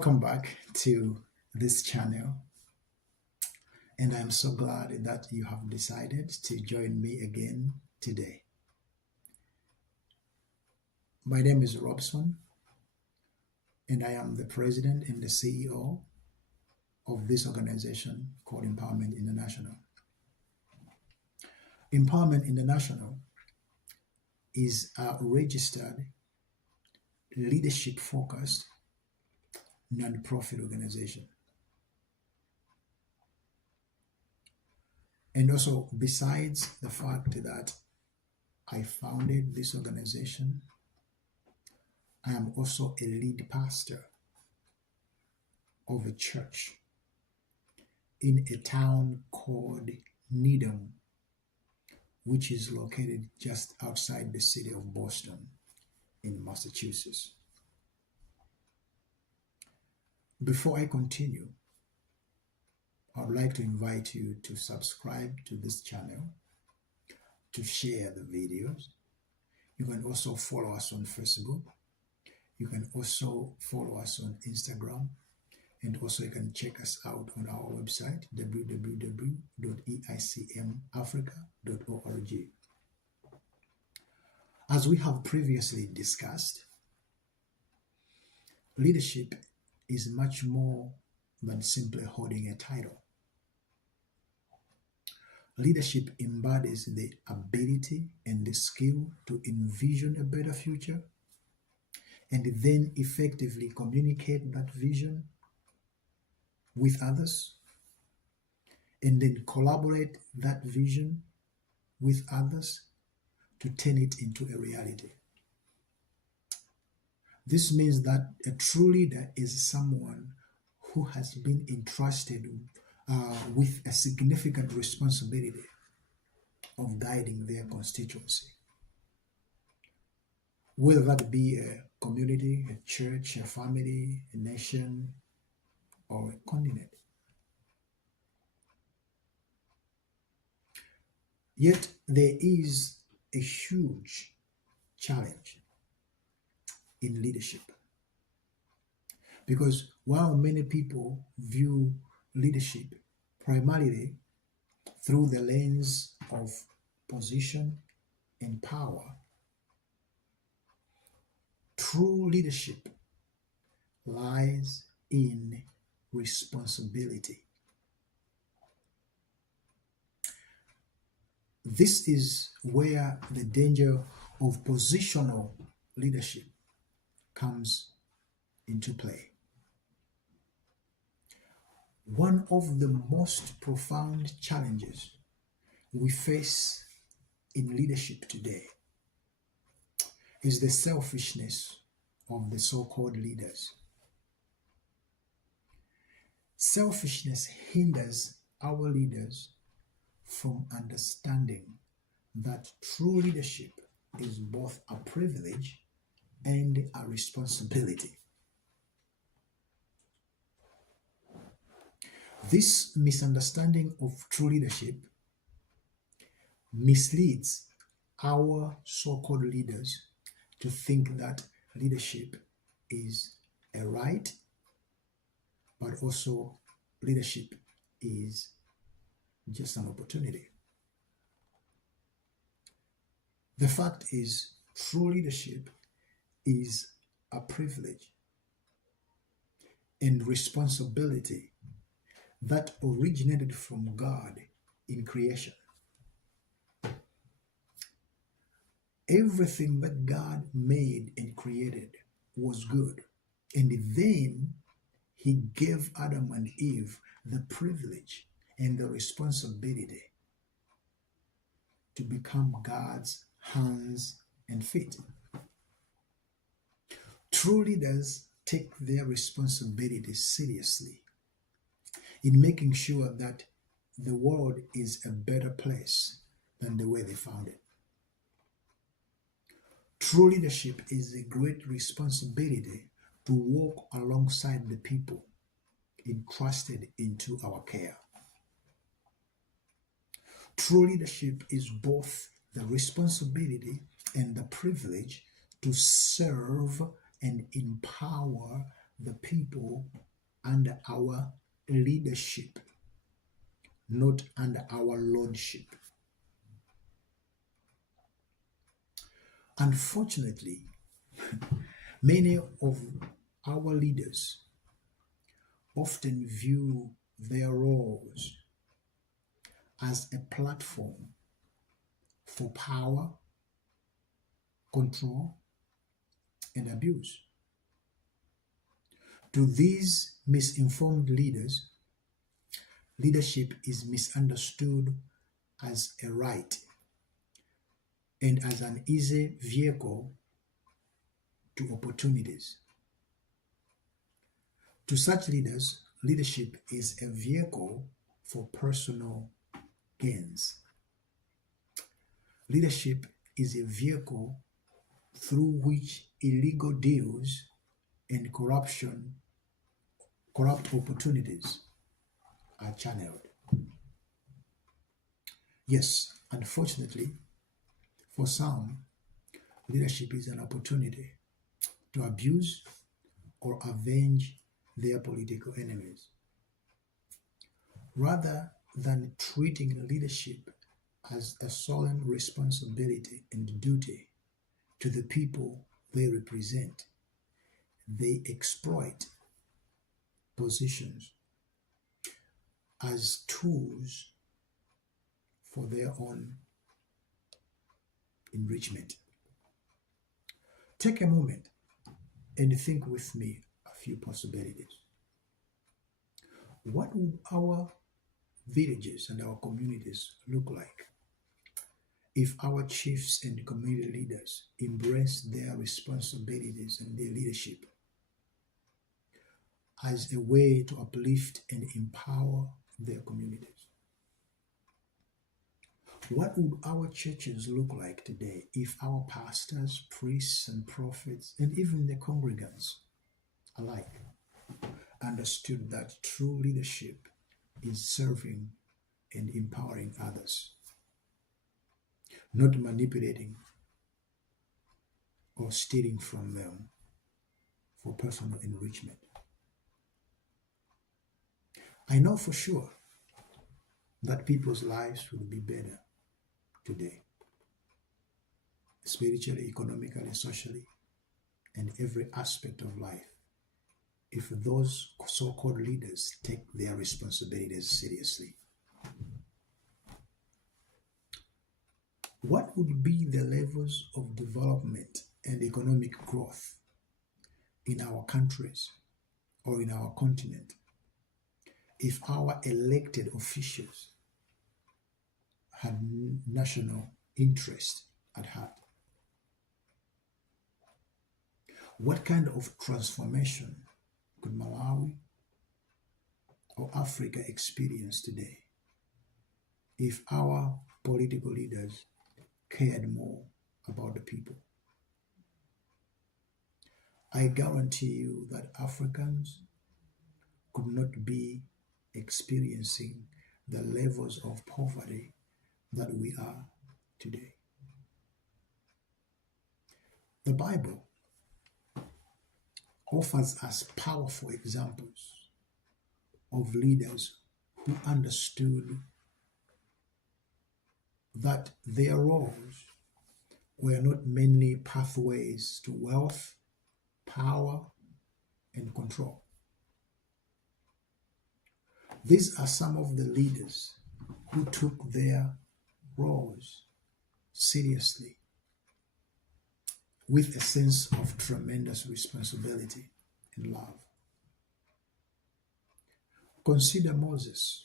Welcome back to this channel, and I'm so glad that you have decided to join me again today. My name is Robson, and I am the president and the CEO of this organization called Empowerment International. Empowerment International is a registered, leadership-focused, non-profit organization. And also, besides the fact that I founded this organization, I am also a lead pastor of a church in a town called Needham, which is located just outside the city of Boston in Massachusetts. Before I continue, I would like to invite you to subscribe to this channel, to share the videos. You can also follow us on Facebook. You can also follow us on Instagram. And also you can check us out on our website, www.eicmafrica.org. As we have previously discussed, leadership is much more than simply holding a title. Leadership embodies the ability and the skill to envision a better future and then effectively communicate that vision with others, and then collaborate that vision with others to turn it into a reality. This means that a true leader is someone who has been entrusted with a significant responsibility of guiding their constituency, whether that be a community, a church, a family, a nation, or a continent. Yet there is a huge challenge in leadership, because while many people view leadership primarily through the lens of position and power, true leadership lies in responsibility. This is where the danger of positional leadership comes into play. One of the most profound challenges we face in leadership today is the selfishness of the so-called leaders. Selfishness hinders our leaders from understanding that true leadership is both a privilege and a responsibility. This misunderstanding of true leadership misleads our so-called leaders to think that leadership is a right, but also leadership is just an opportunity. The fact is, true leadership is a privilege and responsibility that originated from God in creation. Everything that God made and created was good, and then He gave Adam and Eve the privilege and the responsibility to become God's hands and feet. True leaders take their responsibility seriously in making sure that the world is a better place than the way they found it. True leadership is a great responsibility to walk alongside the people entrusted into our care. True leadership is both the responsibility and the privilege to serve and empower the people under our leadership, not under our lordship. Unfortunately, many of our leaders often view their roles as a platform for power, control, and abuse. To these misinformed leaders, leadership is misunderstood as a right and as an easy vehicle to opportunities. To such leaders, leadership is a vehicle for personal gains. Leadership is a vehicle through which illegal deals and corrupt opportunities are channeled. Yes, unfortunately, for some, leadership is an opportunity to abuse or avenge their political enemies. Rather than treating leadership as a solemn responsibility and duty to the people they represent, they exploit positions as tools for their own enrichment. Take a moment and think with me a few possibilities. What would our villages and our communities look like if our chiefs and community leaders embrace their responsibilities and their leadership as a way to uplift and empower their communities? What would our churches look like today if our pastors, priests, and prophets, and even the congregants alike understood that true leadership is serving and empowering others, not manipulating or stealing from them for personal enrichment? I know for sure that people's lives will be better today, spiritually, economically, socially, and every aspect of life, if those so-called leaders take their responsibilities seriously. What would be the levels of development and economic growth in our countries or in our continent if our elected officials had national interest at heart? What kind of transformation could Malawi or Africa experience today if our political leaders cared more about the people? I guarantee you that Africans could not be experiencing the levels of poverty that we are today. The Bible offers us powerful examples of leaders who understood that their roles were not mainly pathways to wealth, power, and control. These are some of the leaders who took their roles seriously with a sense of tremendous responsibility and love. Consider Moses,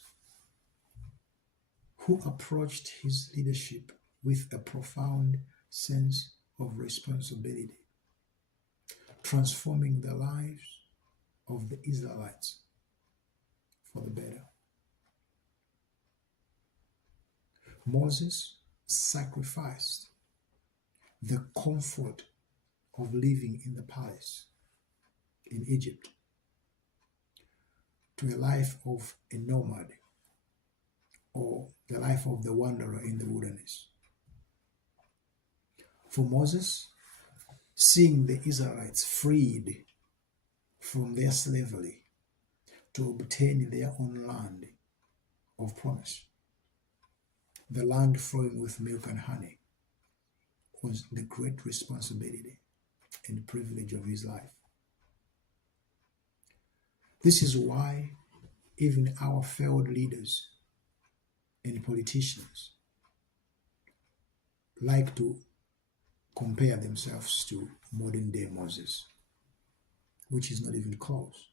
who approached his leadership with a profound sense of responsibility, transforming the lives of the Israelites for the better. Moses sacrificed the comfort of living in the palace in Egypt to a life of a nomad or the life of the wanderer in the wilderness. For Moses, seeing the Israelites freed from their slavery to obtain their own land of promise. The land flowing with milk and honey was the great responsibility and privilege of his life. This is why even our failed leaders and politicians like to compare themselves to modern day Moses, which is not even close.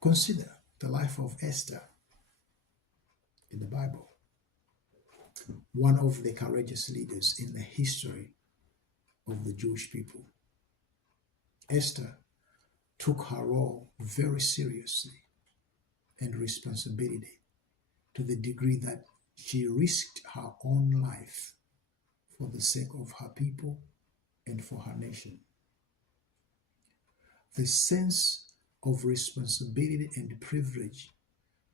Consider the life of Esther in the Bible, one of the courageous leaders in the history of the Jewish people. Esther took her role very seriously and responsibility to the degree that she risked her own life for the sake of her people and for her nation. The sense of responsibility and privilege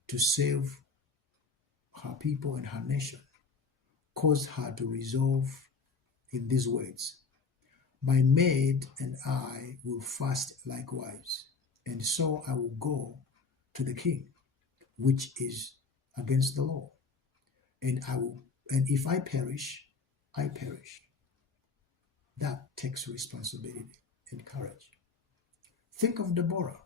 to save her people and her nation caused her to resolve in these words, "My maid and I will fast likewise, and so I will go to the king, which is against the law. And if I perish, I perish." That takes responsibility and courage. Think of Deborah,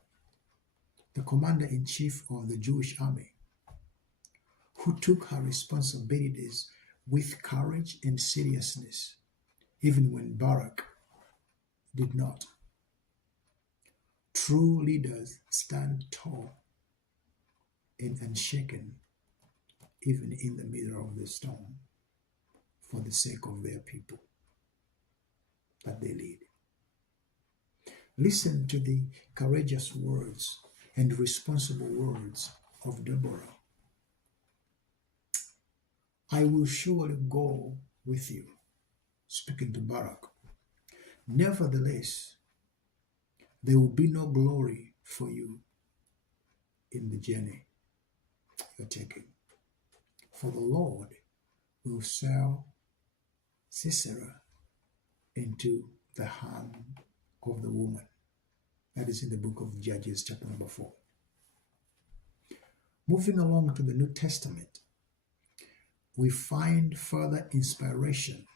the commander-in-chief of the Jewish army, who took her responsibilities with courage and seriousness, even when Barak did not. True leaders stand tall and unshaken, even in the middle of the storm, for the sake of their people that they lead. Listen to the courageous words and responsible words of Deborah. "I will surely go with you," speaking to Barak. "Nevertheless, there will be no glory for you in the journey you're taking. For the Lord will sell Sisera into the hand of the woman." That is in the book of Judges, chapter number 4. Moving along to the New Testament, we find further inspiration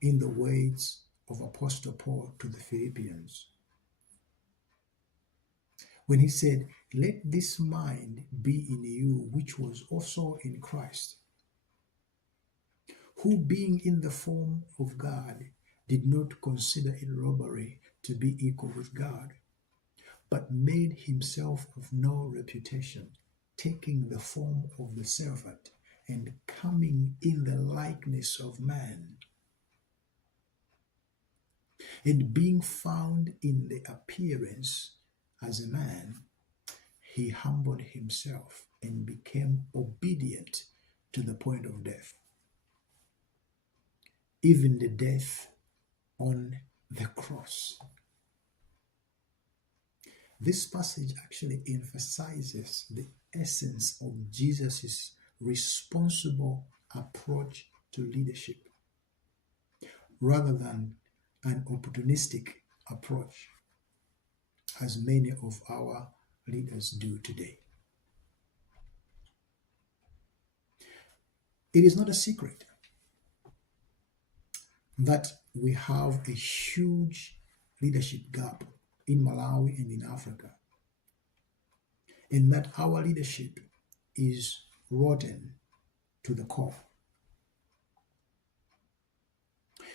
in the words of Apostle Paul to the Philippians, when he said, "Let this mind be in you, which was also in Christ, who being in the form of God did not consider it robbery to be equal with God, but made himself of no reputation, taking the form of the servant, and coming in the likeness of man. And being found in the appearance as a man, he humbled himself and became obedient to the point of death, even the death on the cross." This passage actually emphasizes the essence of Jesus' responsible approach to leadership, rather than an opportunistic approach, as many of our leaders do today. It is not a secret that we have a huge leadership gap in Malawi and in Africa, and that our leadership is rotten to the core.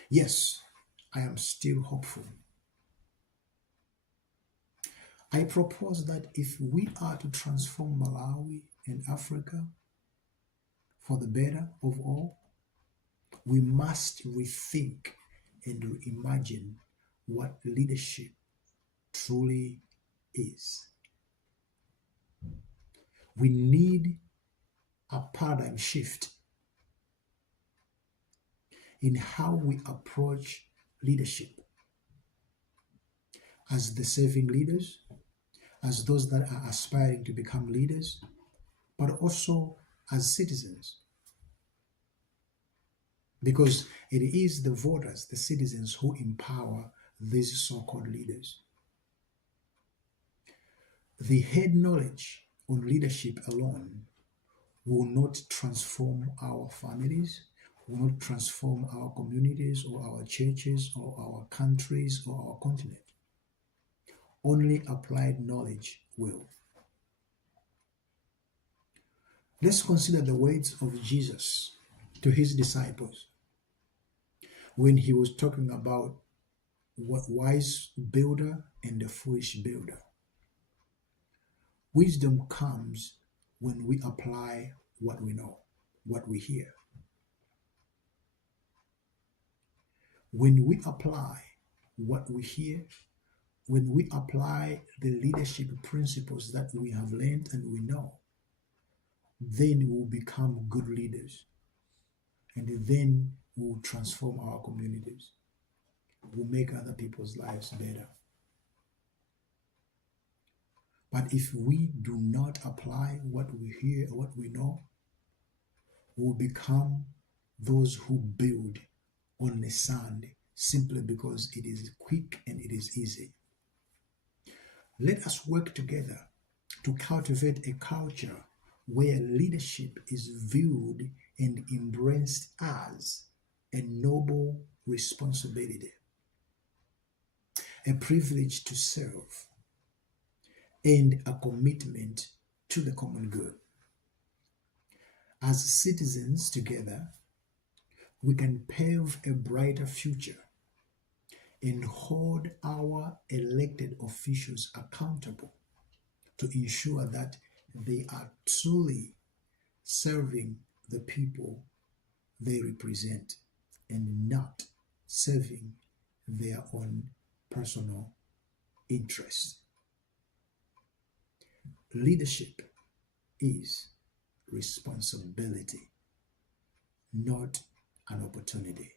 Yes, I am still hopeful. I propose that if we are to transform Malawi and Africa for the better of all, we must rethink and reimagine what leadership truly is. We need a paradigm shift in how we approach leadership as the serving leaders, as those that are aspiring to become leaders, but also as citizens. because it is the voters, the citizens, who empower these so-called leaders. The head knowledge on leadership alone will not transform our families, will not transform our communities or our churches or our countries or our continent. Only applied knowledge will. Let's consider the words of Jesus to his disciples when he was talking about what wise builder and the foolish builder. Wisdom comes when we apply what we know, what we hear. When we apply what we hear, when we apply the leadership principles that we have learned and we know, then we will become good leaders. And then we will transform our communities. We'll make other people's lives better. But if we do not apply what we hear, what we know, we'll become those who build on the sand simply because it is quick and it is easy. Let us work together to cultivate a culture where leadership is viewed and embraced as a noble responsibility, a privilege to serve, and a commitment to the common good. As citizens together, we can pave a brighter future and hold our elected officials accountable to ensure that they are truly serving the people they represent and not serving their own personal interests. Leadership is responsibility, not an opportunity.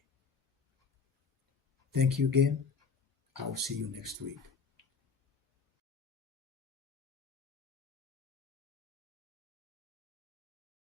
Thank you again. I'll see you next week.